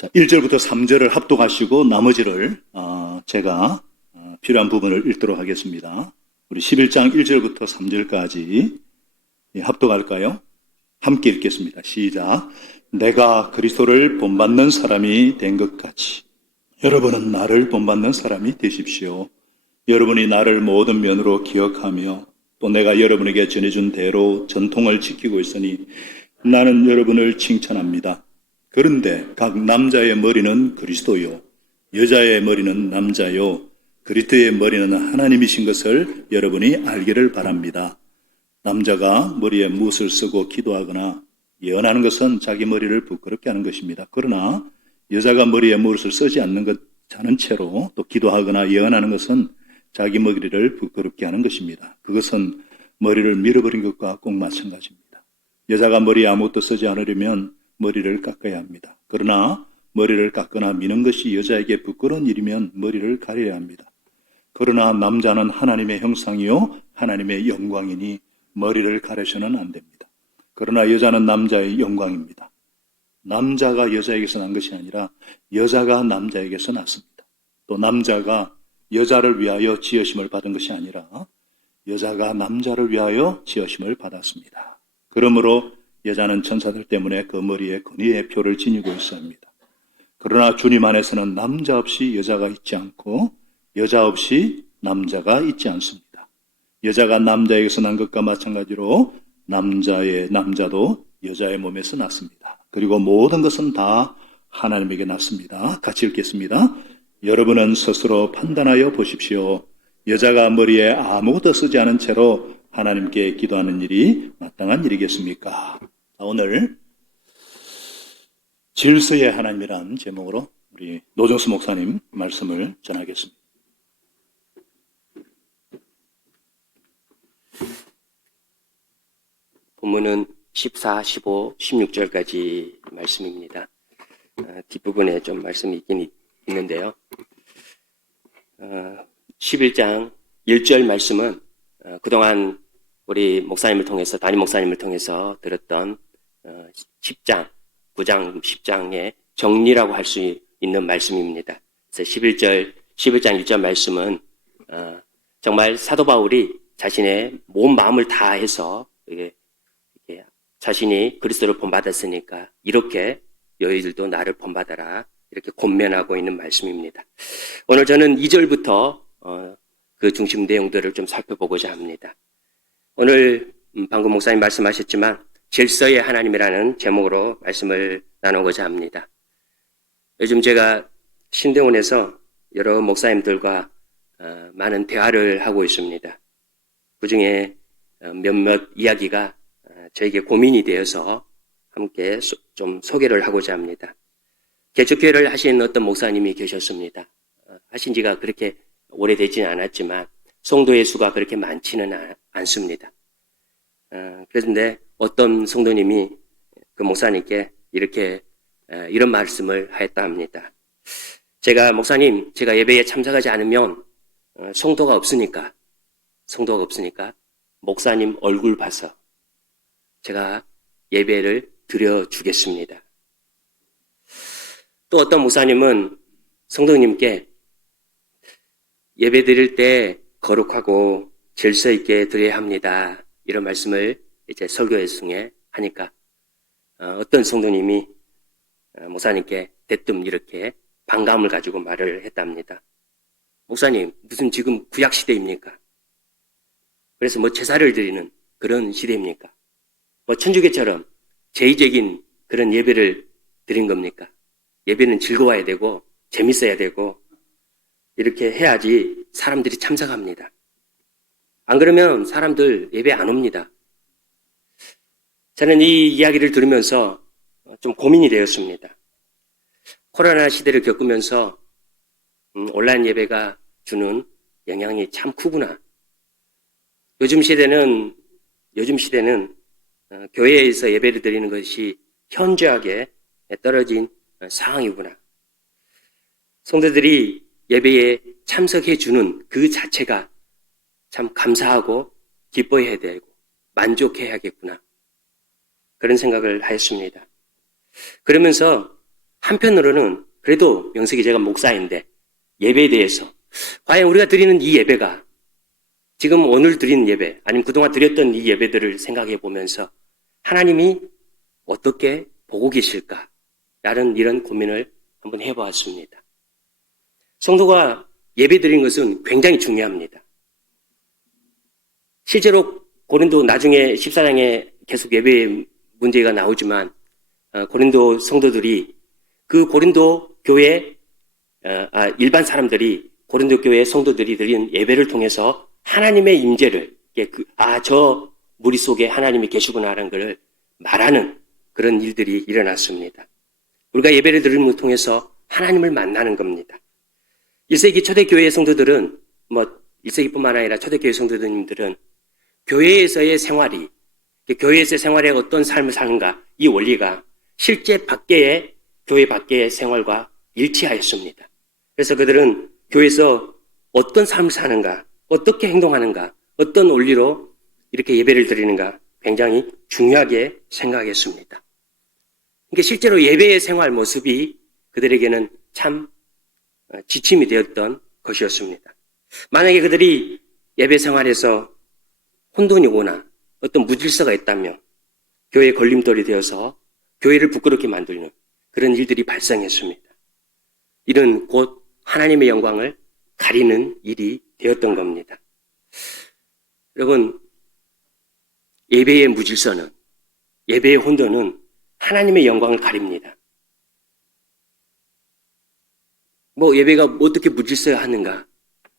자, 1절부터 3절을 합독하시고 나머지를 제가 필요한 부분을 읽도록 하겠습니다. 우리 11장 1절부터 3절까지 합독할까요? 함께 읽겠습니다. 시작. 내가 그리스도를 본받는 사람이 된 것 같이 여러분은 나를 본받는 사람이 되십시오. 여러분이 나를 모든 면으로 기억하며 또 내가 여러분에게 전해준 대로 전통을 지키고 있으니 나는 여러분을 칭찬합니다. 그런데 각 남자의 머리는 그리스도요, 여자의 머리는 남자요, 그리스도의 머리는 하나님이신 것을 여러분이 알기를 바랍니다. 남자가 머리에 무엇을 쓰고 기도하거나 예언하는 것은 자기 머리를 부끄럽게 하는 것입니다. 그러나 여자가 머리에 무엇을 쓰지 않는 채로 또 기도하거나 예언하는 것은 자기 머리를 부끄럽게 하는 것입니다. 그것은 머리를 밀어버린 것과 꼭 마찬가지입니다. 여자가 머리에 아무것도 쓰지 않으려면 머리를 깎아야 합니다. 그러나 머리를 깎거나 미는 것이 여자에게 부끄러운 일이면 머리를 가려야 합니다. 그러나 남자는 하나님의 형상이요 하나님의 영광이니 머리를 가려서는 안 됩니다. 그러나 여자는 남자의 영광입니다. 남자가 여자에게서 난 것이 아니라 여자가 남자에게서 났습니다. 또 남자가 여자를 위하여 지으심을 받은 것이 아니라 여자가 남자를 위하여 지으심을 받았습니다. 그러므로 여자는 천사들 때문에 그 머리에 권위의 표를 지니고 있어야 합니다. 그러나 주님 안에서는 남자 없이 여자가 있지 않고 여자 없이 남자가 있지 않습니다. 여자가 남자에게서 난 것과 마찬가지로 남자도 여자의 몸에서 났습니다. 그리고 모든 것은 다 하나님에게 났습니다. 같이 읽겠습니다. 여러분은 스스로 판단하여 보십시오. 여자가 머리에 아무것도 쓰지 않은 채로 하나님께 기도하는 일이 마땅한 일이겠습니까? 오늘 질서의 하나님이라는 제목으로 우리 노정수 목사님 말씀을 전하겠습니다. 본문은 14, 15, 16절까지 말씀입니다. 뒷부분에 좀 말씀이 있긴 있는데요. 11장 1절 말씀은 그동안 우리 목사님을 통해서, 담임 목사님을 통해서 들었던 10장, 9장, 10장의 정리라고 할 수 있는 말씀입니다. 그래서 11장 1절 말씀은 정말 사도 바울이 자신의 온 마음을 다해서 자신이 그리스도를 본받았으니까 이렇게 너희들도 나를 본받아라, 이렇게 권면하고 있는 말씀입니다. 오늘 저는 2절부터 그 중심 내용들을 좀 살펴보고자 합니다. 오늘 방금 목사님 말씀하셨지만 질서의 하나님이라는 제목으로 말씀을 나누고자 합니다. 요즘 제가 신대원에서 여러 목사님들과 많은 대화를 하고 있습니다. 그중에 몇몇 이야기가 저에게 고민이 되어서 함께 좀 소개를 하고자 합니다. 개척교회를 하신 어떤 목사님이 계셨습니다. 하신 지가 그렇게 오래되지는 않았지만 성도의 수가 그렇게 많지는 않습니다. 그런데 어떤 성도님이 그 목사님께 이런 말씀을 하였다 합니다. 목사님, 제가 예배에 참석하지 않으면 성도가 없으니까 목사님 얼굴 봐서 제가 예배를 드려주겠습니다. 또 어떤 목사님은 성도님께 예배 드릴 때 거룩하고 질서 있게 드려야 합니다, 이런 말씀을 이제 설교회 중에 하니까 어떤 성도님이 목사님께 대뜸 이렇게 반감을 가지고 말을 했답니다. 목사님, 무슨 지금 구약 시대입니까? 그래서 제사를 드리는 그런 시대입니까? 천주교처럼 제의적인 그런 예배를 드린 겁니까? 예배는 즐거워야 되고 재밌어야 되고 이렇게 해야지 사람들이 참석합니다. 안 그러면 사람들 예배 안 옵니다. 저는 이 이야기를 들으면서 좀 고민이 되었습니다. 코로나 시대를 겪으면서 온라인 예배가 주는 영향이 참 크구나. 요즘 시대는 교회에서 예배를 드리는 것이 현저하게 떨어진 상황이구나. 성도들이 예배에 참석해 주는 그 자체가 참 감사하고 기뻐해야 되고 만족해야겠구나. 그런 생각을 하였습니다. 그러면서 한편으로는 그래도 명색이 제가 목사인데 예배에 대해서 과연 우리가 드리는 이 예배가 지금 오늘 드리는 예배 아니면 그동안 드렸던 이 예배들을 생각해 보면서 하나님이 어떻게 보고 계실까? 라는 이런 고민을 한번 해보았습니다. 성도가 예배 드리는 것은 굉장히 중요합니다. 실제로 고린도 나중에 14장에 계속 예배 문제가 나오지만 고린도 성도들이 그 고린도 교회 일반 사람들이 고린도 교회 성도들이 드린 예배를 통해서 하나님의 임재를 저 무리 속에 하나님이 계시구나라는 것을 말하는 그런 일들이 일어났습니다. 우리가 예배를 드림을 통해서 하나님을 만나는 겁니다. 1세기 초대교회 성도들은 1세기뿐만 아니라 초대교회 성도들은 교회에서의 생활이 교회에서의 생활에 어떤 삶을 사는가 이 원리가 실제 밖의 교회 밖의 생활과 일치하였습니다. 그래서 그들은 교회에서 어떤 삶을 사는가 어떻게 행동하는가 어떤 원리로 이렇게 예배를 드리는가 굉장히 중요하게 생각했습니다. 그러니까 실제로 예배의 생활 모습이 그들에게는 참 지침이 되었던 것이었습니다. 만약에 그들이 예배 생활에서 혼돈이 오거나 어떤 무질서가 있다면 교회의 걸림돌이 되어서 교회를 부끄럽게 만드는 그런 일들이 발생했습니다. 이는 곧 하나님의 영광을 가리는 일이 되었던 겁니다. 여러분, 예배의 무질서는 예배의 혼돈은 하나님의 영광을 가립니다. 예배가 어떻게 무질서야 하는가,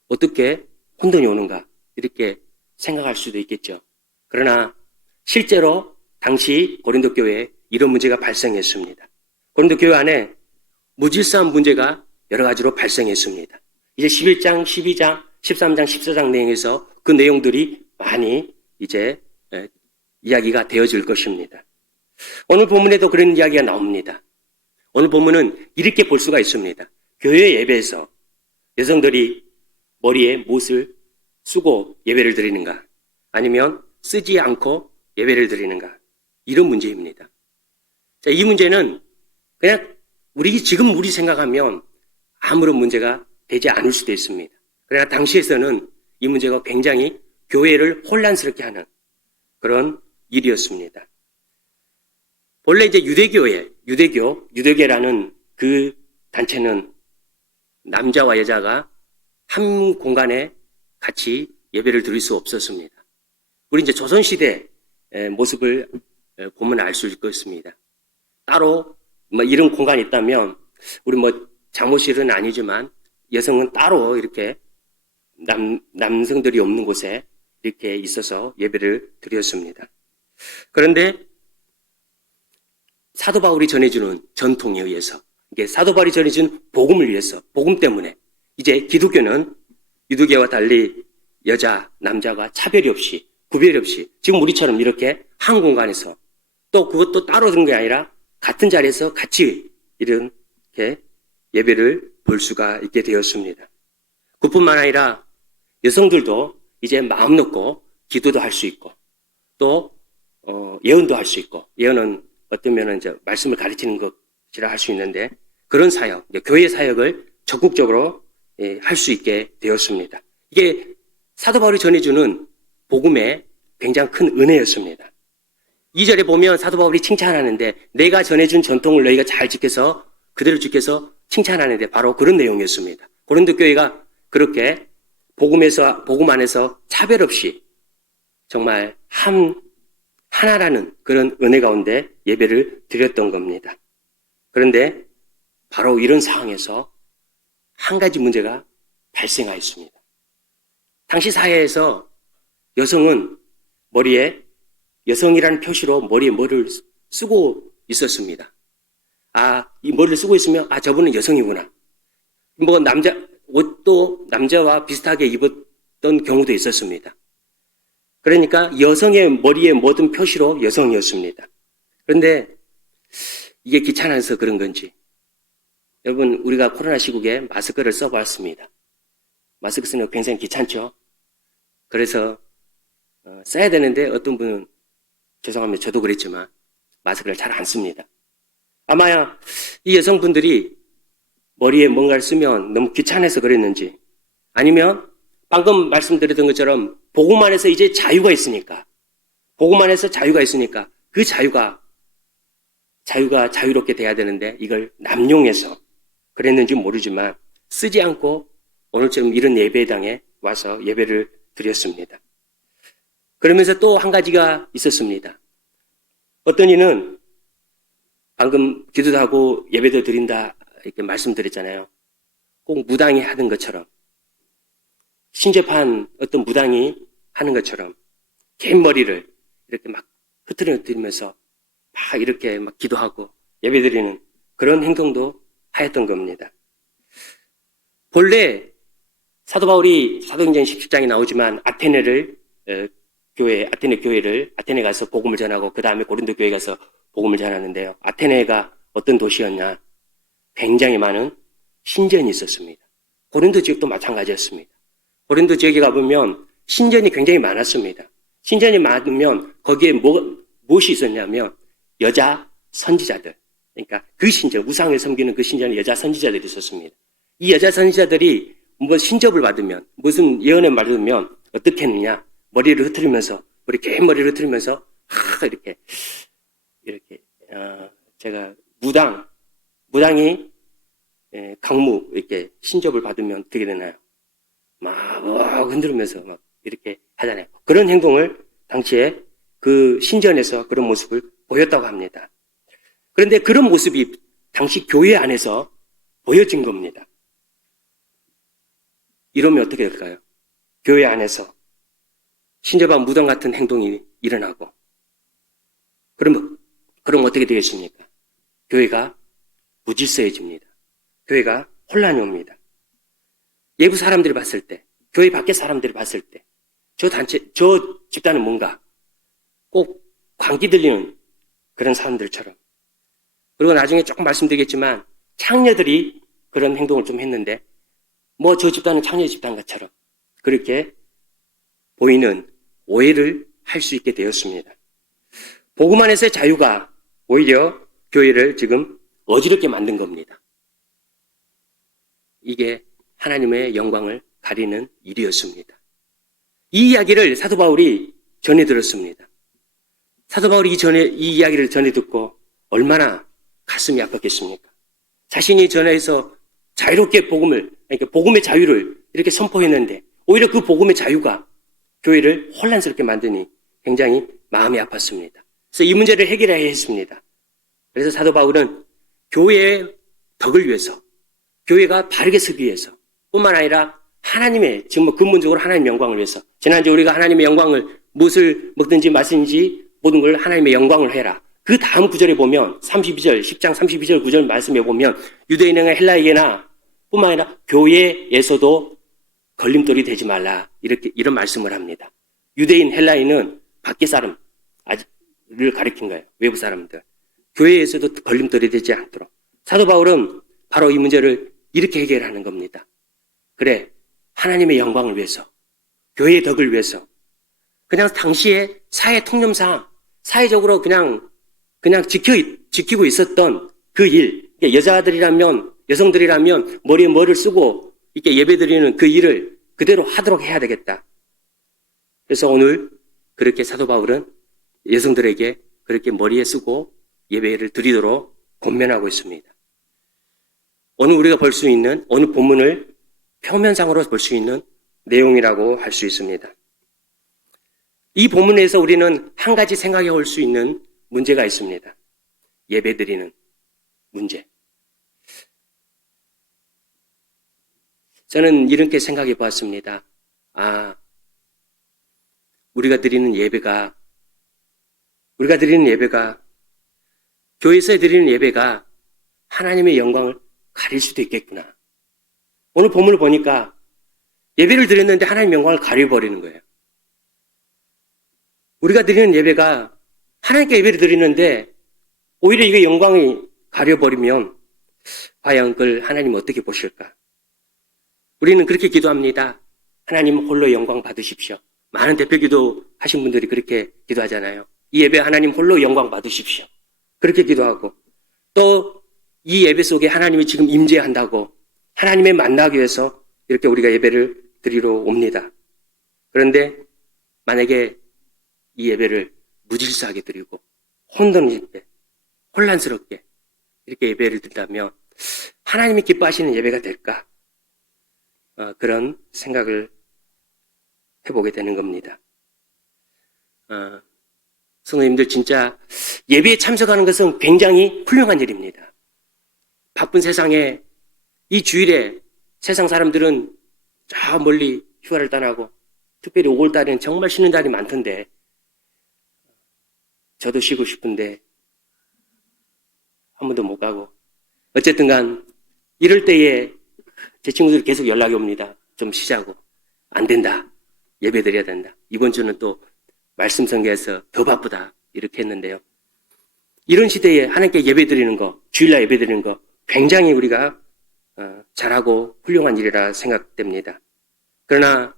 어떻게 혼돈이 오는가 이렇게 생각할 수도 있겠죠. 그러나 실제로 당시 고린도 교회에 이런 문제가 발생했습니다. 고린도 교회 안에 무질서한 문제가 여러 가지로 발생했습니다. 이제 11장, 12장, 13장, 14장 내용에서 그 내용들이 많이 이제 이야기가 되어질 것입니다. 오늘 본문에도 그런 이야기가 나옵니다. 오늘 본문은 이렇게 볼 수가 있습니다. 교회 예배에서 여성들이 머리에 못을 쓰고 예배를 드리는가 아니면 쓰지 않고 예배를 드리는가 이런 문제입니다. 자, 이 문제는 그냥 지금 우리 생각하면 아무런 문제가 되지 않을 수도 있습니다. 그러나 당시에서는 이 문제가 굉장히 교회를 혼란스럽게 하는 그런 일이었습니다. 본래 이제 유대교라는 그 단체는 남자와 여자가 한 공간에 같이 예배를 드릴 수 없었습니다. 우리 이제 조선시대 모습을 보면 알 수 있겠습니다. 따로 이런 공간이 있다면 우리 잠옷실은 아니지만 여성은 따로 이렇게 남성들이 없는 곳에 이렇게 있어서 예배를 드렸습니다. 그런데 사도 바울이 전해주는 전통에 의해서 이게 사도 바울이 전해준 복음을 위해서 복음 때문에 이제 기독교는 유대교와 달리 여자, 남자가 차별이 없이 구별이 없이 지금 우리처럼 이렇게 한 공간에서 또 그것도 따로 드는 게 아니라 같은 자리에서 같이 이렇게 예배를 볼 수가 있게 되었습니다. 그뿐만 아니라 여성들도 이제 마음 놓고 기도도 할 수 있고 또 예언도 할 수 있고 예언은 어떤 면은 이제 말씀을 가르치는 것이라 할 수 있는데 그런 사역, 교회 사역을 적극적으로 할 수 있게 되었습니다. 이게 사도 바울이 전해주는 복음의 굉장히 큰 은혜였습니다. 2절에 보면 사도 바울이 칭찬하는데 내가 전해준 전통을 너희가 잘 지켜서 그대로 지켜서 칭찬하는데 바로 그런 내용이었습니다. 고린도 교회가 그렇게 복음 안에서 차별 없이 정말 하나라는 그런 은혜 가운데 예배를 드렸던 겁니다. 그런데 바로 이런 상황에서 한 가지 문제가 발생하였습니다. 당시 사회에서 여성은 머리에 여성이라는 표시로 머리에 뭐를 쓰고 있었습니다. 이 머리를 쓰고 있으면 저분은 여성이구나. 옷도 남자와 비슷하게 입었던 경우도 있었습니다. 그러니까 여성의 머리에 모든 표시로 여성이었습니다. 그런데 이게 귀찮아서 그런 건지 여러분 우리가 코로나 시국에 마스크를 써봤습니다. 마스크 쓰는 거 굉장히 귀찮죠? 그래서 써야 되는데 어떤 분은 죄송합니다. 저도 그랬지만 마스크를 잘 안 씁니다. 아마 이 여성분들이 머리에 뭔가를 쓰면 너무 귀찮아서 그랬는지, 아니면 방금 말씀드렸던 것처럼 복음 안에서 이제 자유가 있으니까, 복음 안에서 자유가 있으니까 그 자유가 자유롭게 돼야 되는데 이걸 남용해서 그랬는지 모르지만 쓰지 않고 오늘처럼 이런 예배당에 와서 예배를 드렸습니다. 그러면서 또 한 가지가 있었습니다. 어떤 이는 방금 기도도 하고 예배도 드린다 이렇게 말씀드렸잖아요. 꼭 무당이 하는 것처럼, 신접한 어떤 무당이 하는 것처럼 긴 머리를 이렇게 막 흐트러뜨리면서 막 이렇게 막 기도하고 예배드리는 그런 행동도 하였던 겁니다. 본래 사도 바울이 사도행전 17장에 나오지만 아테네 교회를 아테네 가서 복음을 전하고 그 다음에 고린도 교회 가서 복음을 전하는데요. 아테네가 어떤 도시였냐? 굉장히 많은 신전이 있었습니다. 고린도 지역도 마찬가지였습니다. 고린도 지역에 가보면 신전이 굉장히 많았습니다. 신전이 많으면 거기에 무엇이 있었냐면 여자 선지자들, 그러니까 그 신전, 우상을 섬기는 그 신전에 여자 선지자들이 있었습니다. 이 여자 선지자들이 뭐 신접을 받으면, 무슨 예언을 받으면 어떻게 했느냐? 머리를 흐트리면서, 긴 머리를 흐트리면서 이렇게 제가 무당이 강무 이렇게 신접을 받으면 어떻게 되나요? 막 흔들면서 막 이렇게 하잖아요. 그런 행동을 당시에 그 신전에서 그런 모습을 보였다고 합니다. 그런데 그런 모습이 당시 교회 안에서 보여진 겁니다. 이러면 어떻게 될까요? 교회 안에서 신접한 무당 같은 행동이 일어나고, 그럼 어떻게 되겠습니까? 교회가 무질서해집니다. 교회가 혼란이 옵니다. 외부 사람들이 봤을 때, 교회 밖의 사람들이 봤을 때, 저 집단은 뭔가 꼭 광기 들리는 그런 사람들처럼. 그리고 나중에 조금 말씀드리겠지만 창녀들이 그런 행동을 좀 했는데 뭐 저 집단은 창녀 집단과처럼 그렇게 보이는 오해를 할 수 있게 되었습니다. 복음 안에서의 자유가 오히려 교회를 지금 어지럽게 만든 겁니다. 이게 하나님의 영광을 가리는 일이었습니다. 이 이야기를 사도 바울이 전해 들었습니다. 사도 바울이 이 이야기를 전해 듣고 얼마나 가슴이 아팠겠습니까? 자신이 전해서 자유롭게 그러니까 복음의 자유를 이렇게 선포했는데 오히려 그 복음의 자유가 교회를 혼란스럽게 만드니 굉장히 마음이 아팠습니다. 그래서 이 문제를 해결해야 했습니다. 그래서 사도 바울은 교회의 덕을 위해서, 교회가 바르게 서기 위해서 뿐만 아니라 하나님의, 지금 근본적으로 하나님의 영광을 위해서, 지난주 우리가 하나님의 영광을 무엇을 먹든지 마시든지 모든 걸 하나님의 영광을 해라. 그 다음 구절에 보면 10장 32절 구절 말씀에 보면 유대인에게 헬라에게나 뿐만 아니라 교회에서도 걸림돌이 되지 말라. 이런 말씀을 합니다. 유대인, 헬라인은 밖의 사람을 가리킨 거예요. 외부 사람들. 교회에서도 걸림돌이 되지 않도록. 사도 바울은 바로 이 문제를 이렇게 해결하는 겁니다. 그래, 하나님의 영광을 위해서, 교회의 덕을 위해서, 그냥 당시에 사회 통념상 사회적으로 그냥 지키고 있었던 그 일, 여성들이라면 머리에 뭐를 쓰고 이렇게 예배드리는 그 일을 그대로 하도록 해야 되겠다. 그래서 오늘 그렇게 사도 바울은 여성들에게 그렇게 머리에 쓰고 예배를 드리도록 권면하고 있습니다. 오늘 우리가 볼 수 있는, 오늘 본문을 표면상으로 볼 수 있는 내용이라고 할 수 있습니다. 이 본문에서 우리는 한 가지 생각해 볼 수 있는 문제가 있습니다. 예배드리는 문제. 저는 이렇게 생각해 보았습니다. 우리가 드리는 예배가, 교회에서 드리는 예배가 하나님의 영광을 가릴 수도 있겠구나. 오늘 본문을 보니까 예배를 드렸는데 하나님의 영광을 가려버리는 거예요. 우리가 드리는 예배가 하나님께 예배를 드리는데 오히려 이게 영광이 가려버리면 과연 그걸 하나님 어떻게 보실까? 우리는 그렇게 기도합니다. 하나님 홀로 영광 받으십시오. 많은 대표기도 하신 분들이 그렇게 기도하잖아요. 이 예배 하나님 홀로 영광 받으십시오. 그렇게 기도하고 또 이 예배 속에 하나님이 지금 임재한다고 하나님의 만나기 위해서 이렇게 우리가 예배를 드리러 옵니다. 그런데 만약에 이 예배를 무질서하게 드리고 혼돈 예배, 혼란스럽게 이렇게 예배를 드린다면 하나님이 기뻐하시는 예배가 될까? 그런 생각을 해보게 되는 겁니다. 성도님들 진짜 예배에 참석하는 것은 굉장히 훌륭한 일입니다. 바쁜 세상에 이 주일에 세상 사람들은 저 멀리 휴가를 떠나고 특별히 5월달에는 정말 쉬는 날이 많던데 저도 쉬고 싶은데 한 번도 못 가고 어쨌든 간 이럴 때에 제 친구들이 계속 연락이 옵니다. 좀 쉬자고. 안 된다. 예배 드려야 된다. 이번 주는 또 말씀 전개해서 더 바쁘다. 이렇게 했는데요. 이런 시대에 하나님께 예배 드리는 거, 주일날 예배 드리는 거 굉장히 우리가 잘하고 훌륭한 일이라 생각됩니다. 그러나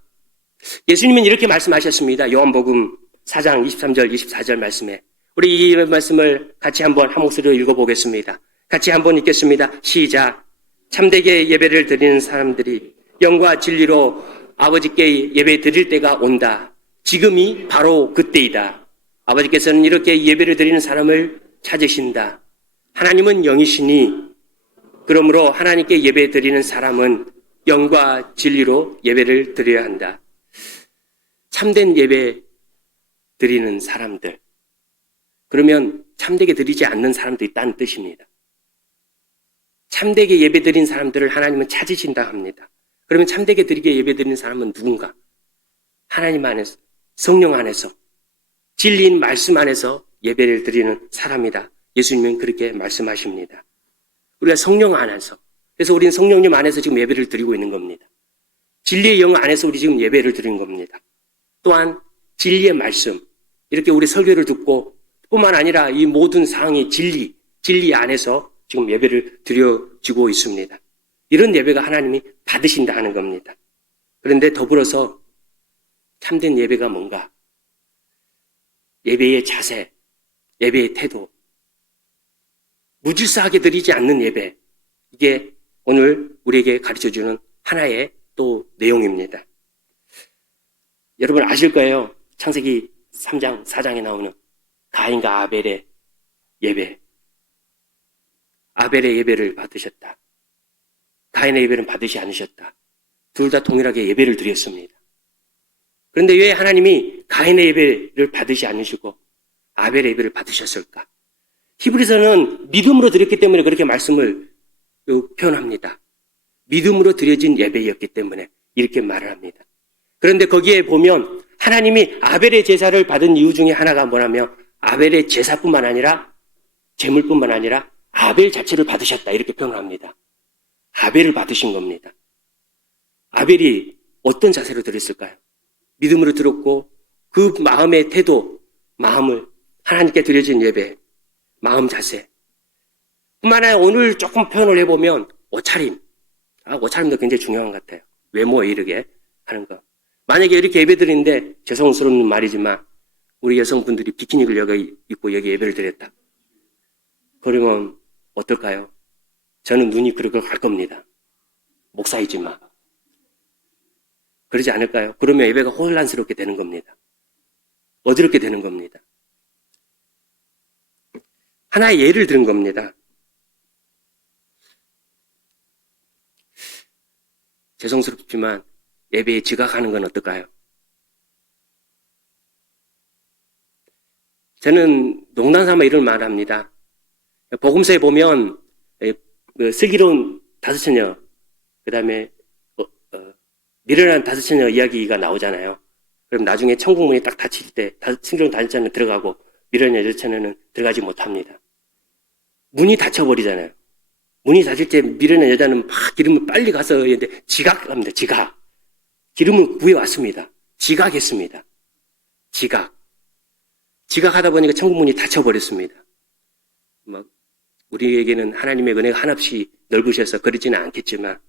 예수님은 이렇게 말씀하셨습니다. 요한복음 4장 23절, 24절 말씀에 우리 이 말씀을 같이 한번 한 목소리로 읽어보겠습니다. 같이 한번 읽겠습니다. 시작. 참되게 예배를 드리는 사람들이 영과 진리로 아버지께 예배 드릴 때가 온다. 지금이 바로 그때이다. 아버지께서는 이렇게 예배를 드리는 사람을 찾으신다. 하나님은 영이시니 그러므로 하나님께 예배 드리는 사람은 영과 진리로 예배를 드려야 한다. 참된 예배 드리는 사람들. 그러면 참되게 드리지 않는 사람도 있다는 뜻입니다. 참되게 예배 드린 사람들을 하나님은 찾으신다 합니다. 그러면 참되게 드리게 예배 드리는 사람은 누군가? 하나님 안에서, 성령 안에서, 진리인 말씀 안에서 예배를 드리는 사람이다. 예수님은 그렇게 말씀하십니다. 우리가 성령 안에서, 그래서 우리는 성령님 안에서 지금 예배를 드리고 있는 겁니다. 진리의 영 안에서 우리 지금 예배를 드리는 겁니다. 또한 진리의 말씀, 이렇게 우리 설교를 듣고 뿐만 아니라 이 모든 사항이 진리 안에서 지금 예배를 드려지고 있습니다. 이런 예배가 하나님이 받으신다 하는 겁니다. 그런데 더불어서 참된 예배가 뭔가? 예배의 자세, 예배의 태도, 무질서하게 드리지 않는 예배, 이게 오늘 우리에게 가르쳐주는 하나의 또 내용입니다. 여러분 아실 거예요. 창세기 3장, 4장에 나오는 가인과 아벨의 예배. 아벨의 예배를 받으셨다. 가인의 예배는 받으시 않으셨다. 둘 다 동일하게 예배를 드렸습니다. 그런데 왜 하나님이 가인의 예배를 받으시 않으시고 아벨의 예배를 받으셨을까? 히브리서는 믿음으로 드렸기 때문에 그렇게 말씀을 표현합니다. 믿음으로 드려진 예배였기 때문에 이렇게 말을 합니다. 그런데 거기에 보면 하나님이 아벨의 제사를 받은 이유 중에 하나가 뭐냐면 아벨의 제사뿐만 아니라 제물뿐만 아니라 아벨 자체를 받으셨다 이렇게 표현합니다. 아벨을 받으신 겁니다. 아벨이 어떤 자세로 드렸을까요? 믿음으로 들었고 그 마음의 태도, 마음을 하나님께 드려진 예배, 마음 자세. 뿐만 아니라 오늘 조금 표현을 해보면 옷차림. 옷차림도 굉장히 중요한 것 같아요. 외모에 이르게 하는 거. 만약에 이렇게 예배 드리는데 죄송스러운 말이지만 우리 여성분들이 비키니를 여기 입고 여기 예배를 드렸다. 그러면 어떨까요? 저는 눈이 그렇게 갈 겁니다. 목사이지만. 그러지 않을까요? 그러면 예배가 혼란스럽게 되는 겁니다. 어지럽게 되는 겁니다. 하나의 예를 들은 겁니다. 죄송스럽지만 예배에 지각하는 건 어떨까요? 저는 농담삼아 이런 말을 합니다. 복음서에 보면 슬기로운 다섯 처녀, 그 다음에 미련한 다섯 처녀 이야기가 나오잖아요. 그럼 나중에 천국문이 딱 닫힐 때 슬기로운 다섯 처녀는 들어가고 미련한 여섯 처녀는 들어가지 못합니다. 문이 닫혀버리잖아요. 문이 닫힐 때 미련한 여자는 막 기름을 빨리 가서 했는데 지각합니다. 지각. 기름을 구해왔습니다. 지각했습니다. 지각하다 보니까 천국문이 닫혀버렸습니다. 우리에게는 하나님의 은혜가 한없이 넓으셔서 그러지는 않겠지만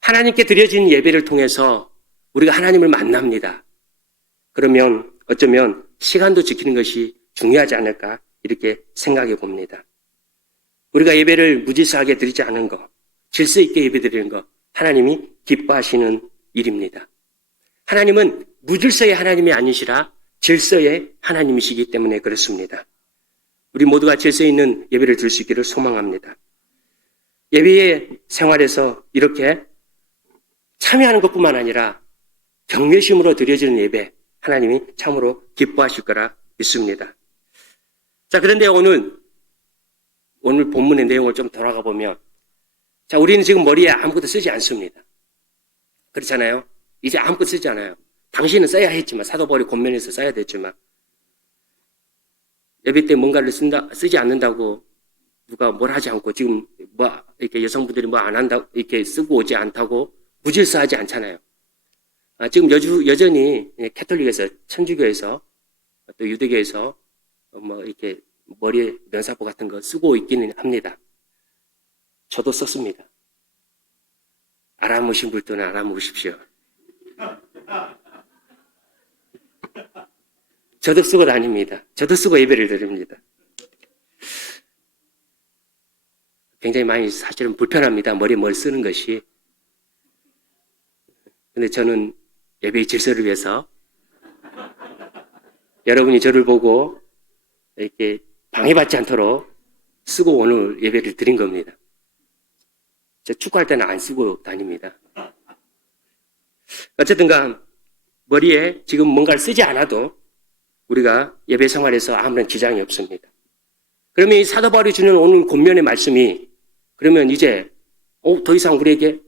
하나님께 드려진 예배를 통해서 우리가 하나님을 만납니다. 그러면 어쩌면 시간도 지키는 것이 중요하지 않을까 이렇게 생각해 봅니다. 우리가 예배를 무질서하게 드리지 않은 것, 질서 있게 예배 드리는 것, 하나님이 기뻐하시는 일입니다. 하나님은 무질서의 하나님이 아니시라 질서의 하나님이시기 때문에 그렇습니다. 우리 모두가 질서 있는 예배를 드릴 수 있기를 소망합니다. 예배의 생활에서 이렇게 참여하는 것뿐만 아니라 경외심으로 드려지는 예배, 하나님이 참으로 기뻐하실 거라 믿습니다. 자, 그런데 오늘 본문의 내용을 좀 돌아가 보면, 자, 우리는 지금 머리에 아무것도 쓰지 않습니다. 그렇잖아요? 이제 아무것도 쓰지 않아요. 당신은 써야 했지만, 사도 바울이 권면에서 써야 됐지만, 예배 때 뭔가를 쓰지 않는다고 누가 뭘 하지 않고, 지금 이렇게 여성분들이 뭐 안 한다고, 이렇게 쓰고 오지 않다고 무질서하지 않잖아요. 지금 여전히 캐톨릭에서, 천주교에서, 또 유대교에서 이렇게 머리에 면사포 같은 거 쓰고 있기는 합니다. 저도 썼습니다. 알아보신 분들은 알아보십시오. 저도 쓰고 다닙니다. 저도 쓰고 예배를 드립니다. 굉장히 많이 사실은 불편합니다. 머리에 뭘 쓰는 것이. 근데 저는 예배의 질서를 위해서 여러분이 저를 보고 이렇게 방해받지 않도록 쓰고 오늘 예배를 드린 겁니다. 제가 축구할 때는 안 쓰고 다닙니다. 어쨌든간 머리에 지금 뭔가를 쓰지 않아도 우리가 예배 생활에서 아무런 지장이 없습니다. 그러면 이 사도 바울이 주는 오늘 권면의 말씀이 그러면 이제 더 이상 우리에게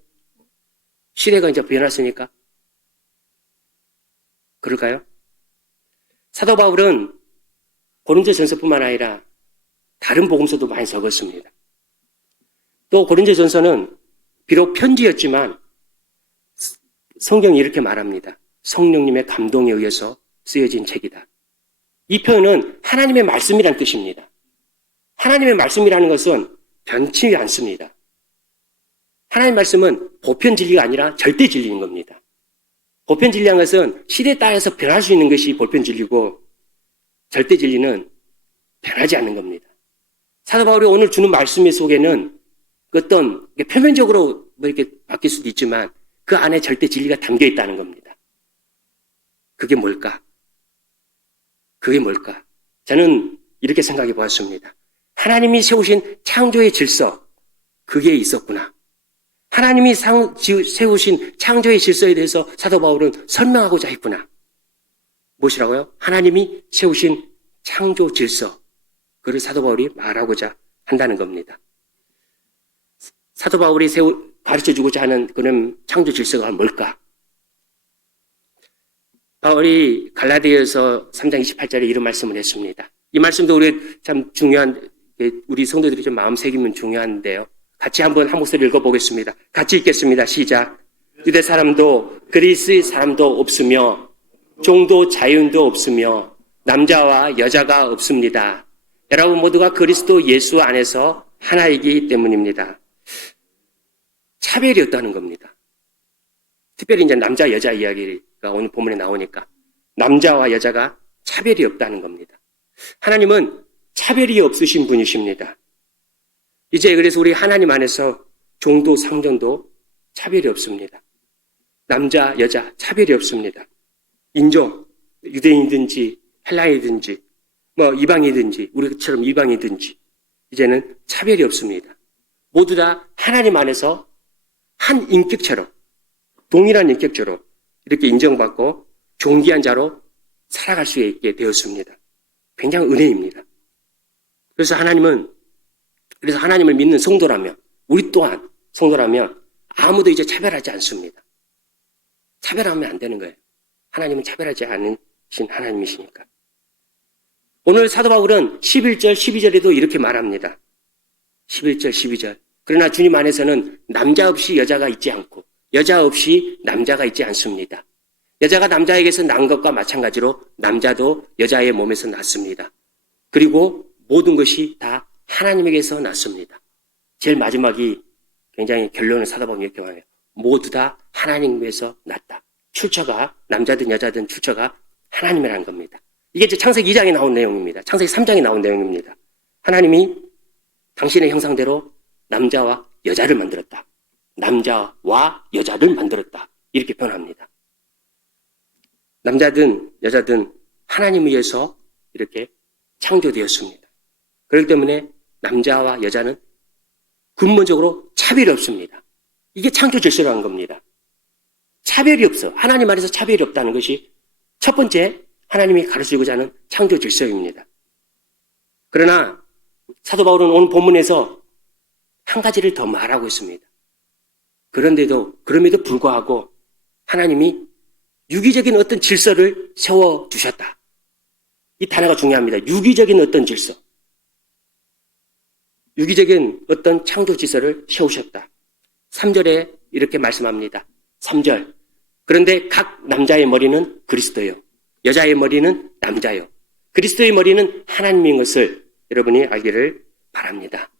시대가 이제 변했으니까 그럴까요? 사도 바울은 고린도전서뿐만 아니라 다른 복음서도 많이 적었습니다. 또 고린도전서는 비록 편지였지만 성경이 이렇게 말합니다. 성령님의 감동에 의해서 쓰여진 책이다. 이 표현은 하나님의 말씀이란 뜻입니다. 하나님의 말씀이라는 것은 변치 않습니다. 하나님의 말씀은 보편 진리가 아니라 절대 진리인 겁니다. 보편 진리한 것은 시대에 따라서 변할 수 있는 것이 보편 진리고 절대 진리는 변하지 않는 겁니다. 사도 바울이 오늘 주는 말씀 속에는 어떤 표면적으로 이렇게 바뀔 수도 있지만 그 안에 절대 진리가 담겨 있다는 겁니다. 그게 뭘까? 그게 뭘까? 저는 이렇게 생각해 보았습니다. 하나님이 세우신 창조의 질서, 그게 있었구나. 하나님이 세우신 창조의 질서에 대해서 사도 바울은 설명하고자 했구나. 무엇이라고요? 하나님이 세우신 창조 질서, 그를 사도 바울이 말하고자 한다는 겁니다. 사도 바울이 가르쳐주고자 하는 그런 창조 질서가 뭘까? 바울이 갈라디아서 3장 28절에 이런 말씀을 했습니다. 이 말씀도 우리 참 중요한, 우리 성도들이 좀 마음 새기면 중요한데요. 같이 한번 한 목소리 읽어보겠습니다. 같이 읽겠습니다. 시작. 유대 사람도 그리스 사람도 없으며 종도 자유인도 없으며 남자와 여자가 없습니다. 여러분 모두가 그리스도 예수 안에서 하나이기 때문입니다. 차별이 없다는 겁니다. 특별히 이제 남자 여자 이야기가 오늘 본문에 나오니까 남자와 여자가 차별이 없다는 겁니다. 하나님은 차별이 없으신 분이십니다. 이제 그래서 우리 하나님 안에서 종도 상전도 차별이 없습니다. 남자 여자 차별이 없습니다. 인종, 유대인이든지 헬라인이든지 이방이든지 우리처럼 이방이든지 이제는 차별이 없습니다. 모두 다 하나님 안에서 한 인격처럼 동일한 인격처럼 이렇게 인정받고 존귀한 자로 살아갈 수 있게 되었습니다. 굉장히 은혜입니다. 그래서 하나님을 믿는 성도라면 우리 또한 성도라면 아무도 이제 차별하지 않습니다. 차별하면 안 되는 거예요. 하나님은 차별하지 않으신 하나님이시니까. 오늘 사도 바울은 11절, 12절에도 이렇게 말합니다. 11절, 12절. 그러나 주님 안에서는 남자 없이 여자가 있지 않고 여자 없이 남자가 있지 않습니다. 여자가 남자에게서 난 것과 마찬가지로 남자도 여자의 몸에서 났습니다. 그리고 모든 것이 다 하나님에게서 났습니다. 제일 마지막이 굉장히 결론을 사도 바울이 이렇게 말해요. 모두 다 하나님에서 났다. 출처가 남자든 여자든 출처가 하나님이라는 겁니다. 이게 이제 창세기 2장에 나온 내용입니다. 창세기 3장에 나온 내용입니다. 하나님이 당신의 형상대로 남자와 여자를 만들었다. 남자와 여자를 만들었다. 이렇게 표현합니다. 남자든 여자든 하나님에 의해서 이렇게 창조되었습니다. 그렇기 때문에 남자와 여자는 근본적으로 차별이 없습니다. 이게 창조 질서라는 겁니다. 차별이 없어. 하나님 안에서 차별이 없다는 것이 첫 번째 하나님이 가르치고자 하는 창조 질서입니다. 그러나 사도 바울은 오늘 본문에서 한 가지를 더 말하고 있습니다. 그럼에도 불구하고 하나님이 유기적인 어떤 질서를 세워주셨다. 이 단어가 중요합니다. 유기적인 어떤 질서. 유기적인 어떤 창조 질서를 세우셨다. 3절에 이렇게 말씀합니다. 3절. 그런데 각 남자의 머리는 그리스도요. 여자의 머리는 남자요. 그리스도의 머리는 하나님인 것을 여러분이 알기를 바랍니다.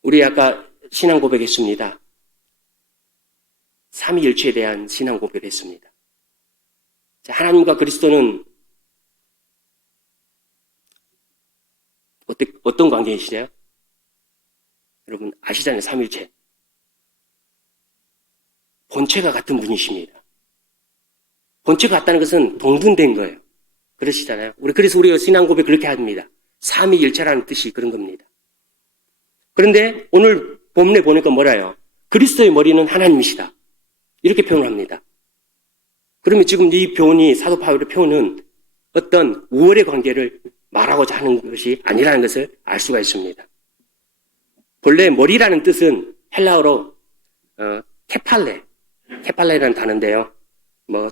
우리 아까 신앙 고백했습니다. 삼위일체에 대한 신앙 고백을 했습니다. 하나님과 그리스도는 어떤 관계이시죠? 여러분 아시잖아요. 삼위일체. 본체가 같은 분이십니다. 본체가 같다는 것은 동등된 거예요. 그러시잖아요. 그래서 우리가 신앙 고백 그렇게 합니다. 삼위일체라는 뜻이 그런 겁니다. 그런데 오늘 본문에 보니까 뭐라요? 그리스도의 머리는 하나님이시다. 이렇게 표현합니다. 그러면 지금 이 표현이 사도 바울의 표현은 어떤 우월의 관계를 말하고자 하는 것이 아니라는 것을 알 수가 있습니다. 본래 머리라는 뜻은 헬라어로 케팔레라는 단어인데요.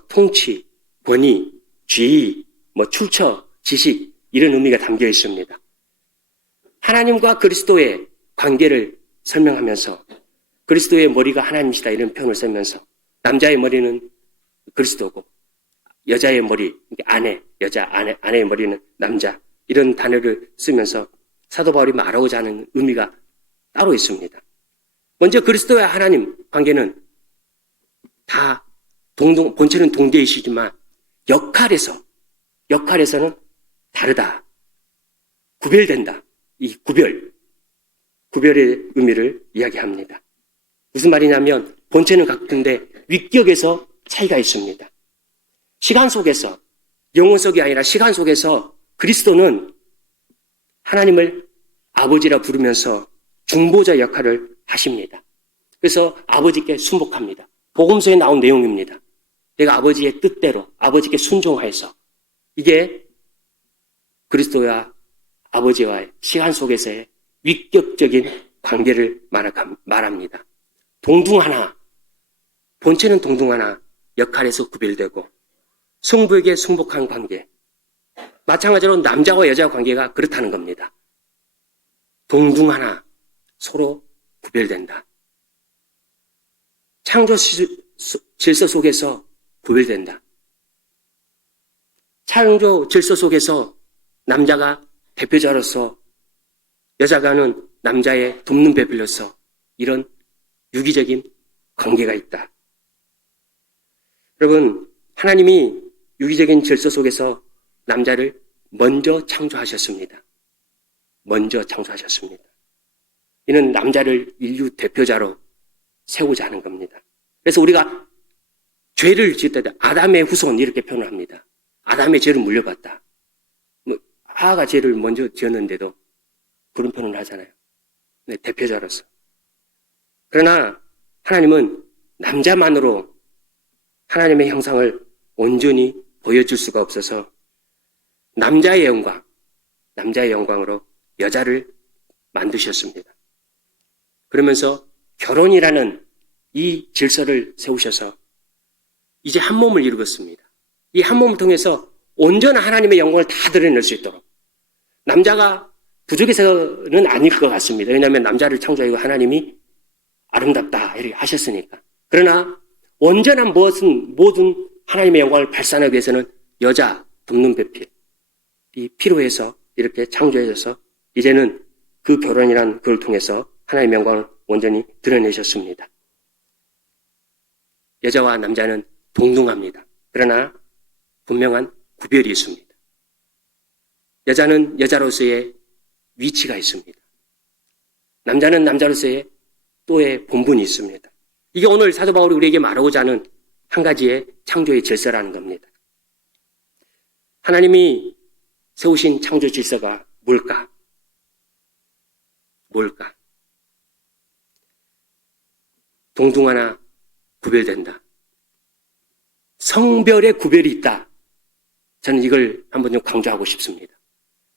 통치, 권위, 지위, 출처, 지식 이런 의미가 담겨 있습니다. 하나님과 그리스도의 관계를 설명하면서 그리스도의 머리가 하나님이시다 이런 표현을 쓰면서 남자의 머리는 그리스도고 여자의 머리, 아내의 머리는 남자 이런 단어를 쓰면서 사도 바울이 말하고자 하는 의미가 따로 있습니다. 먼저 그리스도와 하나님 관계는 다 본체는 동대이시지만 역할에서는 다르다. 구별된다. 이 구별의 의미를 이야기합니다. 무슨 말이냐면 본체는 같은데 위격에서 차이가 있습니다. 시간 속에서, 영혼 속이 아니라 시간 속에서 그리스도는 하나님을 아버지라 부르면서 중보자 역할을 하십니다. 그래서 아버지께 순복합니다. 복음서에 나온 내용입니다. 내가 아버지의 뜻대로 아버지께 순종하여서 이게 그리스도와 아버지와의 시간 속에서의 위격적인 관계를 말합니다. 동등하나 본체는 동등하나 역할에서 구별되고 성부에게 순복한 관계. 마찬가지로 남자와 여자 관계가 그렇다는 겁니다. 동등하나 서로 구별된다. 창조 질서 속에서 구별된다. 창조 질서 속에서 남자가 대표자로서 여자가는 남자의 돕는 배필로서 이런 유기적인 관계가 있다. 여러분, 하나님이 유기적인 질서 속에서 남자를 먼저 창조하셨습니다. 이는 남자를 인류 대표자로 세우자 하는 겁니다. 그래서 우리가 죄를 지을 때 아담의 후손 이렇게 표현을 합니다. 아담의 죄를 물려받다. 하하가 죄를 먼저 지었는데도 그런 표현을 하잖아요. 네, 대표자로서. 그러나 하나님은 남자만으로 하나님의 형상을 온전히 보여줄 수가 없어서 남자의 영광으로 여자를 만드셨습니다. 그러면서 결혼이라는 이 질서를 세우셔서 이제 한 몸을 이루었습니다. 이 한 몸을 통해서 온전한 하나님의 영광을 다 드러낼 수 있도록 남자가 부족해서는 아닐 것 같습니다. 왜냐하면 남자를 창조하고 하나님이 아름답다 이렇게 하셨으니까. 그러나 온전한 모든 하나님의 영광을 발산하기 위해서는 여자 돕는 배필이 필요해서 이렇게 창조해져서 이제는 그 결혼이란 그걸 통해서 하나님의 영광을 온전히 드러내셨습니다. 여자와 남자는 동등합니다. 그러나 분명한 구별이 있습니다. 여자는 여자로서의 위치가 있습니다. 남자는 남자로서의 또의 본분이 있습니다. 이게 오늘 사도 바울이 우리에게 말하고자 하는 한 가지의 창조의 질서라는 겁니다. 하나님이 세우신 창조 질서가 뭘까? 뭘까? 동등하나 구별된다. 성별의 구별이 있다. 저는 이걸 한번 좀 강조하고 싶습니다.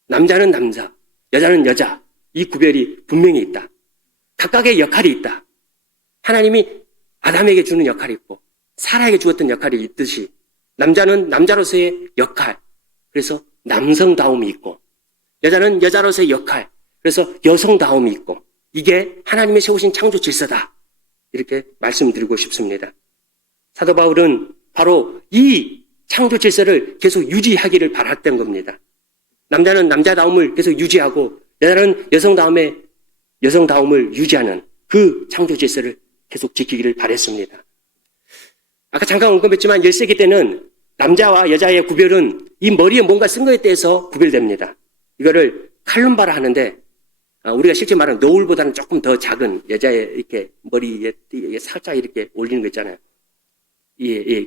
남자는 남자, 여자는 여자. 이 구별이 분명히 있다. 각각의 역할이 있다. 하나님이 아담에게 주는 역할이 있고 사라에게 주었던 역할이 있듯이 남자는 남자로서의 역할, 그래서 남성다움이 있고 여자는 여자로서의 역할, 그래서 여성다움이 있고 이게 하나님이 세우신 창조 질서다. 이렇게 말씀드리고 싶습니다. 사도 바울은 바로 이 창조 질서를 계속 유지하기를 바랐던 겁니다. 남자는 남자다움을 계속 유지하고 여자는 여성다움을 유지하는 그 창조 질서를 계속 지키기를 바랬습니다. 아까 잠깐 언급했지만 1세기 때는 남자와 여자의 구별은 이 머리에 뭔가 쓴 거에 대해서 구별됩니다. 이거를 칼룸바라 하는데 우리가 실제 말하는 노을보다는 조금 더 작은 여자의 이렇게 머리에 살짝 이렇게 올리는 거 있잖아요.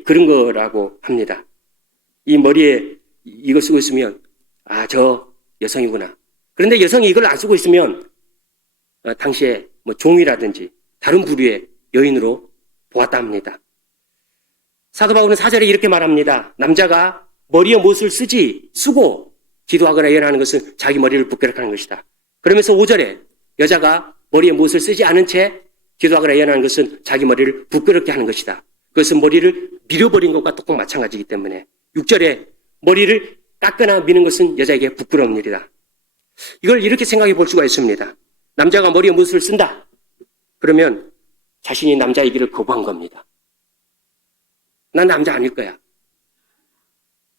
그런 거라고 합니다. 이 머리에 이걸 쓰고 있으면 저 여성이구나. 그런데 여성이 이걸 안 쓰고 있으면 당시에 뭐 종이라든지 다른 부류의 여인으로 보았다 합니다. 사도 바울은 4절에 이렇게 말합니다. 남자가 머리에 못을 쓰고 기도하거나 예언하는 것은 자기 머리를 부끄럽게 하는 것이다. 그러면서 5절에 여자가 머리에 못을 쓰지 않은 채 기도하거나 예언하는 것은 자기 머리를 부끄럽게 하는 것이다. 그것은 머리를 밀어버린 것과 똑같 마찬가지이기 때문에 6절에 머리를 깎거나 미는 것은 여자에게 부끄러운 일이다. 이걸 이렇게 생각해 볼 수가 있습니다. 남자가 머리에 못을 쓴다. 그러면 자신이 남자이기를 거부한 겁니다. 난 남자 아닐 거야.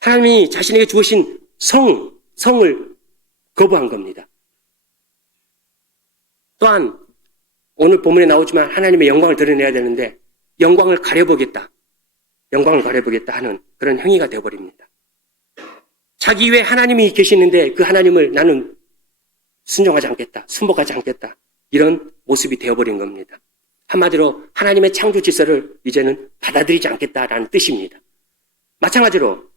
하나님이 자신에게 주신 성을 거부한 겁니다. 또한 오늘 본문에 나오지만 하나님의 영광을 드러내야 되는데 영광을 가려보겠다 하는 그런 행위가 되어버립니다. 자기 외에 하나님이 계시는데 그 하나님을 나는 순종하지 않겠다, 순복하지 않겠다, 이런 모습이 되어버린 겁니다. 한마디로 하나님의 창조 질서를 이제는 받아들이지 않겠다라는 뜻입니다. 마찬가지로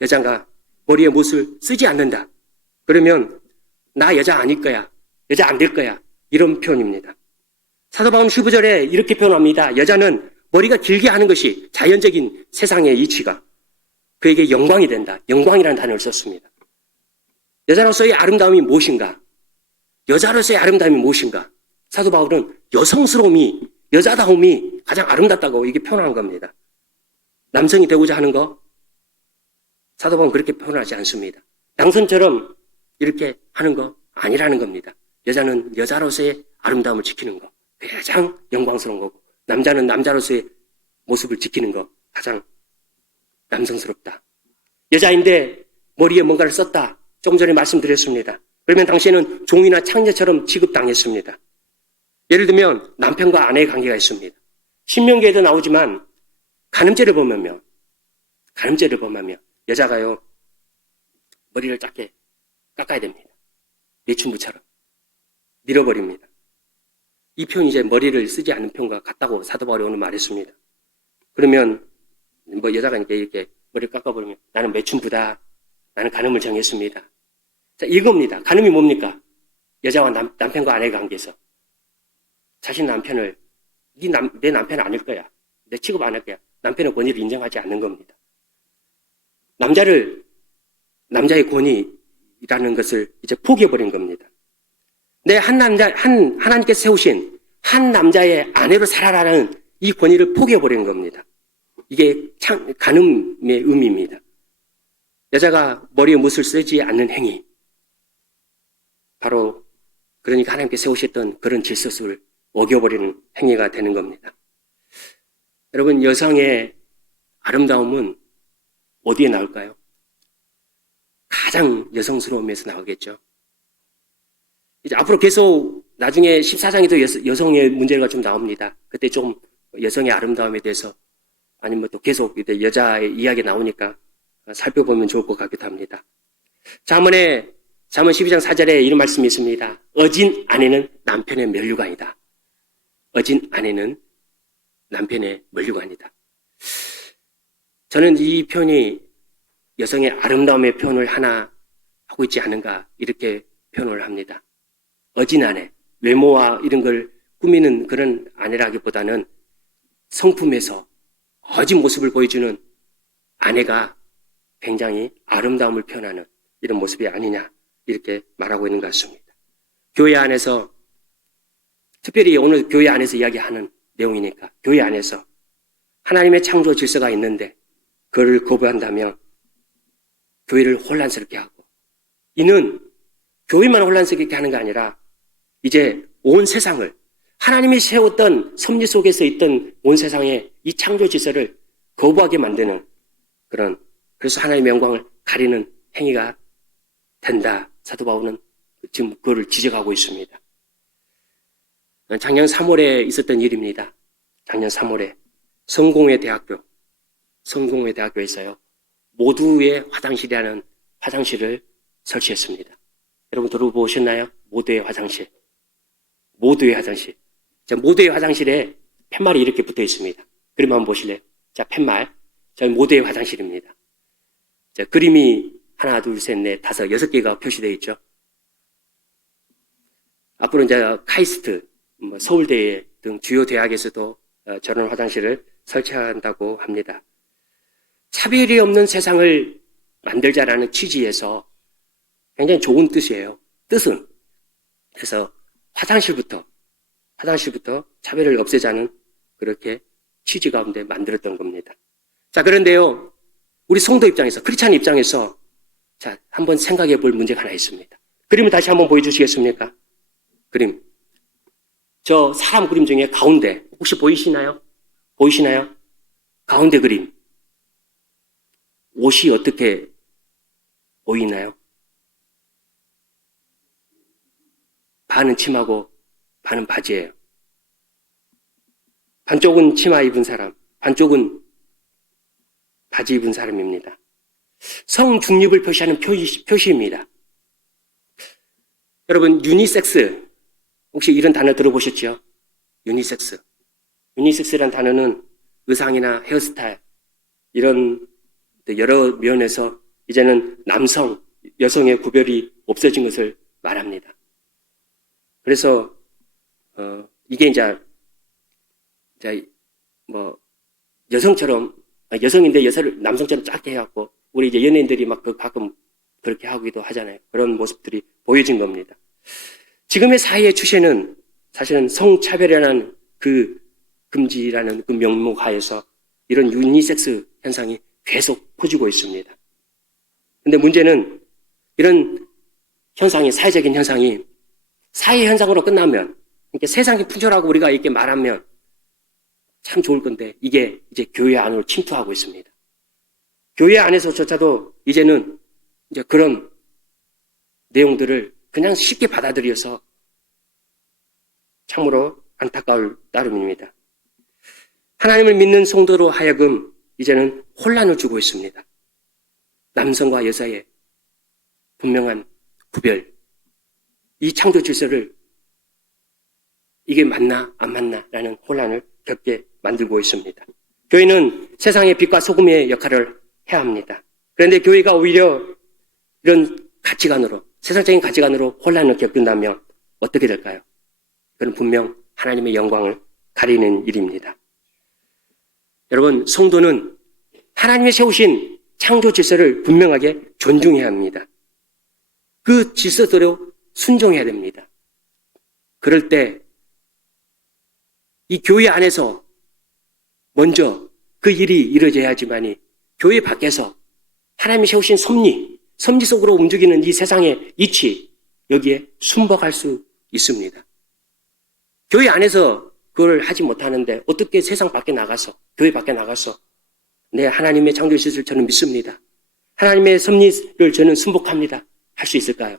여자가 머리에 못을 쓰지 않는다. 그러면 나 여자 아닐 거야, 여자 안 될 거야, 이런 표현입니다. 사도 바울은 15절에 이렇게 표현합니다. 여자는 머리가 길게 하는 것이 자연적인 세상의 이치가 그에게 영광이 된다. 영광이라는 단어를 썼습니다. 여자로서의 아름다움이 무엇인가? 여자로서의 아름다움이 무엇인가? 사도 바울은 여성스러움이, 여자다움이 가장 아름답다고 이게 표현한 겁니다. 남성이 되고자 하는 거, 사도 바울은 그렇게 표현하지 않습니다. 남성처럼 이렇게 하는 거 아니라는 겁니다. 여자는 여자로서의 아름다움을 지키는 거, 가장 영광스러운 거고, 남자는 남자로서의 모습을 지키는 거, 가장 남성스럽다. 여자인데 머리에 뭔가를 썼다. 조금 전에 말씀드렸습니다. 그러면 당시에는 종이나 창녀처럼 취급당했습니다. 예를 들면 남편과 아내의 관계가 있습니다. 신명기에도 나오지만 간음죄를 범하면 여자가요 머리를 짧게 깎아야 됩니다. 매춘부처럼 밀어버립니다. 이 표현이 이제 머리를 쓰지 않는 표현과 같다고 사도 바울이 오늘 말했습니다. 그러면 뭐 여자가 이렇게 머리를 깎아버리면 나는 매춘부다, 나는 간음을 정했습니다. 자, 이겁니다. 간음이 뭡니까? 여자와 남편과 아내의 관계에서 자신 남편을 내 남편 아닐 거야, 내 취급 안 할 거야, 남편의 권위를 인정하지 않는 겁니다. 남자의 권위라는 것을 이제 포기해버린 겁니다. 하나님께서 세우신 한 남자의 아내로 살아라는 이 권위를 포기해버린 겁니다. 이게 참 간음의 의미입니다. 여자가 머리에 못을 쓰지 않는 행위, 바로 그러니까 하나님께서 세우셨던 그런 질서를 어겨버리는 행위가 되는 겁니다. 여러분, 여성의 아름다움은 어디에 나올까요? 가장 여성스러움에서 나오겠죠. 이제 앞으로 계속 나중에 14장에도 여성의 문제가 좀 나옵니다. 그때 좀 여성의 아름다움에 대해서 아니면 또 계속 여자의 이야기 나오니까 살펴보면 좋을 것 같기도 합니다. 잠언에 잠언 12장 4절에 이런 말씀이 있습니다. 어진 아내는 남편의 면류관이다. 어진 아내는 남편의 면류관이다. 저는 이 표현이 여성의 아름다움의 표현을 하나 하고 있지 않은가 이렇게 표현을 합니다. 어진 아내, 외모와 이런 걸 꾸미는 그런 아내라기보다는 성품에서 어진 모습을 보여주는 아내가 굉장히 아름다움을 표현하는 이런 모습이 아니냐 이렇게 말하고 있는 것 같습니다. 교회 안에서 특별히 오늘 교회 안에서 이야기하는 내용이니까 교회 안에서 하나님의 창조 질서가 있는데 그를 거부한다면 교회를 혼란스럽게 하고 이는 교회만 혼란스럽게 하는 게 아니라 이제 온 세상을 하나님이 세웠던 섭리 속에서 있던 온 세상의 이 창조 질서를 거부하게 만드는 그래서 하나님의 영광을 가리는 행위가 된다. 사도 바울은 지금 그거를 지적하고 있습니다. 작년 3월에 있었던 일입니다. 작년 3월에 성공회 대학교에서요. 모두의 화장실이라는 화장실을 설치했습니다. 여러분 들어보셨나요? 모두의 화장실. 자, 모두의 화장실에 팻말이 이렇게 붙어 있습니다. 그림 한번 보실래요? 자, 팻말. 자, 모두의 화장실입니다. 자, 그림이 하나, 둘, 셋, 넷, 다섯, 6개가 표시되어 있죠. 앞으로 이제 카이스트, 서울대 등 주요 대학에서도 저런 화장실을 설치한다고 합니다. 차별이 없는 세상을 만들자라는 취지에서 굉장히 좋은 뜻이에요. 뜻은. 그래서 화장실부터 차별을 없애자는 그렇게 취지 가운데 만들었던 겁니다. 자, 그런데요, 우리 성도 입장에서, 크리스찬 입장에서, 자, 한번 생각해 볼 문제가 하나 있습니다. 그림을 다시 한번 보여주시겠습니까? 그림. 저 사람 그림 중에 가운데, 혹시 보이시나요? 가운데 그림. 옷이 어떻게 보이나요? 반은 치마고, 반은 바지예요. 반쪽은 치마 입은 사람, 반쪽은 바지 입은 사람입니다. 성중립을 표시하는 표시입니다. 여러분, 유니섹스, 혹시 이런 단어 들어보셨죠? 유니섹스. 유니섹스란 단어는 의상이나 헤어스타일, 이런 여러 면에서 이제는 남성, 여성의 구별이 없어진 것을 말합니다. 그래서, 이게 이제 여성인데 여성을 남성처럼 작게 해갖고, 우리 이제 연예인들이 막 가끔 그렇게 하기도 하잖아요. 그런 모습들이 보여진 겁니다. 지금의 사회의 추세는 사실은 성차별이라는 그 금지라는 그 명목 하에서 이런 유니섹스 현상이 계속 퍼지고 있습니다. 근데 문제는 이런 현상이, 사회적인 현상이 사회 현상으로 끝나면, 그러니까 세상이 풍요하고 우리가 이렇게 말하면 참 좋을 건데 이게 이제 교회 안으로 침투하고 있습니다. 교회 안에서조차도 이제는 이제 그런 내용들을 그냥 쉽게 받아들여서 참으로 안타까울 따름입니다. 하나님을 믿는 성도로 하여금 이제는 혼란을 주고 있습니다. 남성과 여자의 분명한 구별, 이 창조 질서를 이게 맞나 안 맞나라는 혼란을 겪게 만들고 있습니다. 교회는 세상의 빛과 소금의 역할을 해야 합니다. 그런데 교회가 오히려 이런 가치관으로, 세상적인 가치관으로 혼란을 겪는다면 어떻게 될까요? 그건 분명 하나님의 영광을 가리는 일입니다. 여러분, 성도는 하나님이 세우신 창조 질서를 분명하게 존중해야 합니다. 그 질서대로 순종해야 됩니다. 그럴 때 이 교회 안에서 먼저 그 일이 이루어져야지만이 교회 밖에서 하나님이 세우신 섭리 속으로 움직이는 이 세상의 이치, 여기에 순복할 수 있습니다. 교회 안에서 그걸 하지 못하는데 어떻게 세상 밖에 나가서, 교회 밖에 나가서 네, 하나님의 창조 질서를 저는 믿습니다. 하나님의 섭리를 저는 순복합니다. 할 수 있을까요?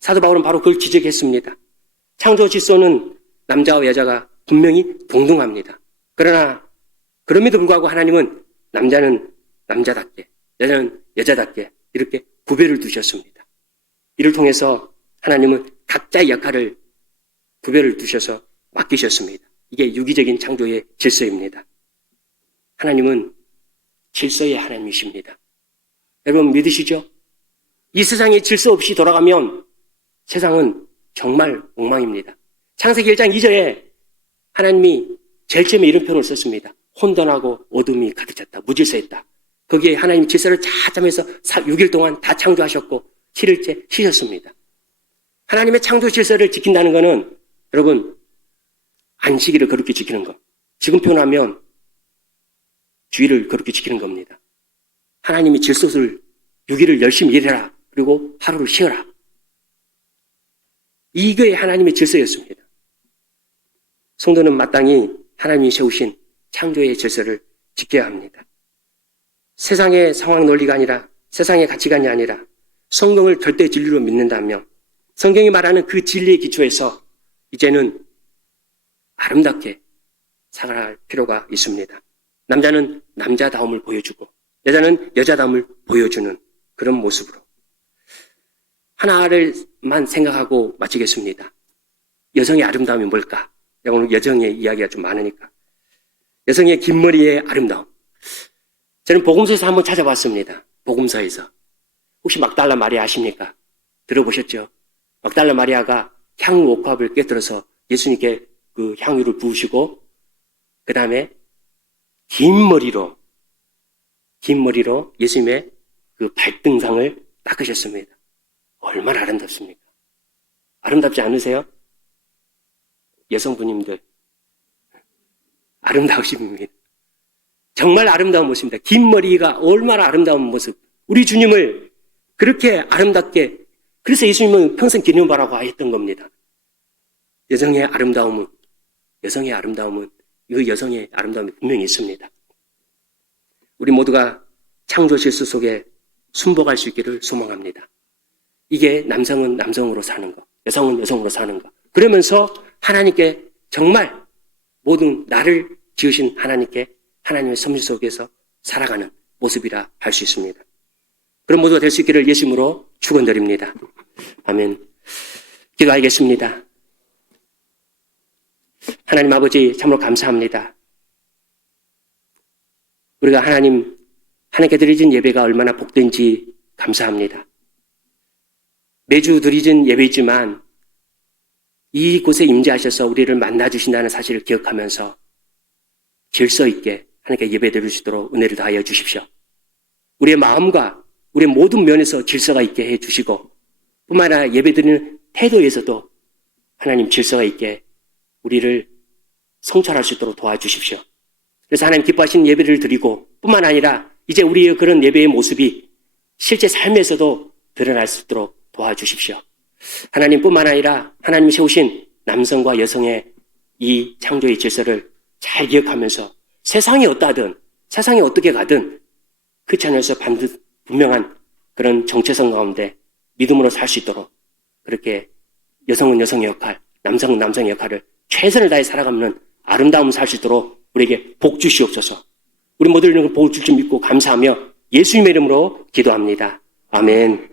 사도 바울은 바로 그걸 지적했습니다. 창조 질서는 남자와 여자가 분명히 동등합니다. 그러나 그럼에도 불구하고 하나님은 남자는 남자답게, 여자는 여자답게 이렇게 구별을 두셨습니다. 이를 통해서 하나님은 각자의 역할을 구별을 두셔서 맡기셨습니다. 이게 유기적인 창조의 질서입니다. 하나님은 질서의 하나님이십니다. 여러분 믿으시죠? 이 세상에 질서 없이 돌아가면 세상은 정말 엉망입니다. 창세기 1장 2절에 하나님이 제일 처음에 이런 표현을 썼습니다. 혼돈하고 어둠이 가득 찼다. 무질서했다. 거기에 하나님 질서를 찾아면서 6일 동안 다 창조하셨고 7일째 쉬셨습니다. 하나님의 창조 질서를 지킨다는 것은 여러분 안식일을 그렇게 지키는 것. 지금 표현하면 주일을 그렇게 지키는 겁니다. 하나님이 질서를 6일을 열심히 일해라. 그리고 하루를 쉬어라. 이게 하나님의 질서였습니다. 성도는 마땅히 하나님이 세우신 창조의 질서를 지켜야 합니다. 세상의 상황 논리가 아니라 세상의 가치관이 아니라 성경을 절대 진리로 믿는다면 성경이 말하는 그 진리의 기초에서 이제는 아름답게 살아갈 필요가 있습니다. 남자는 남자다움을 보여주고 여자는 여자다움을 보여주는 그런 모습으로 하나를만 생각하고 마치겠습니다. 여성의 아름다움이 뭘까? 오늘 여성의 이야기가 좀 많으니까. 여성의 긴 머리의 아름다움. 저는 복음서에서 한번 찾아봤습니다. 복음서에서. 혹시 막달라 마리아 아십니까? 들어보셨죠? 막달라 마리아가 향 옥합을 깨뜨려서 예수님께 그 향유를 부으시고 그 다음에 긴 머리로 예수님의 그 발등상을 닦으셨습니다. 얼마나 아름답습니까? 아름답지 않으세요? 여성분님들 아름다우십니다. 정말 아름다운 모습입니다. 긴 머리가 얼마나 아름다운 모습. 우리 주님을 그렇게 아름답게 그래서 예수님은 평생 기념바라고 했던 겁니다. 여성의 아름다움은 이 여성의 아름다움이 분명히 있습니다. 우리 모두가 창조 질서 속에 순복할 수 있기를 소망합니다. 이게 남성은 남성으로 사는 것, 여성은 여성으로 사는 것. 그러면서 하나님께 정말 모든 나를 지으신 하나님께 하나님의 섭리 속에서 살아가는 모습이라 할 수 있습니다. 그런 모두가 될 수 있기를 예수님으로 축원드립니다. 아멘. 기도하겠습니다. 하나님 아버지 참으로 감사합니다. 우리가 하나님께 드리진 예배가 얼마나 복된지 감사합니다. 매주 드리진 예배이지만 이곳에 임재하셔서 우리를 만나주신다는 사실을 기억하면서 질서 있게 하나님께 예배 드릴 수 있도록 은혜를 다하여 주십시오. 우리의 마음과 우리의 모든 면에서 질서가 있게 해주시고 뿐만 아니라 예배 드리는 태도에서도 하나님 질서가 있게 우리를 성찰할 수 있도록 도와주십시오. 그래서 하나님 기뻐하시는 예배를 드리고 뿐만 아니라 이제 우리의 그런 예배의 모습이 실제 삶에서도 드러날 수 있도록 도와주십시오. 하나님뿐만 아니라 하나님이 세우신 남성과 여성의 이 창조의 질서를 잘 기억하면서 세상이 어떠하든 세상이 어떻게 가든 그 채널에서 분명한 그런 정체성 가운데 믿음으로 살 수 있도록 그렇게 여성은 여성의 역할, 남성은 남성의 역할을 최선을 다해 살아가면 아름다움을 살 수 있도록 우리에게 복 주시옵소서. 우리 모두를 복을 줄 줄 믿고 감사하며 예수님의 이름으로 기도합니다. 아멘.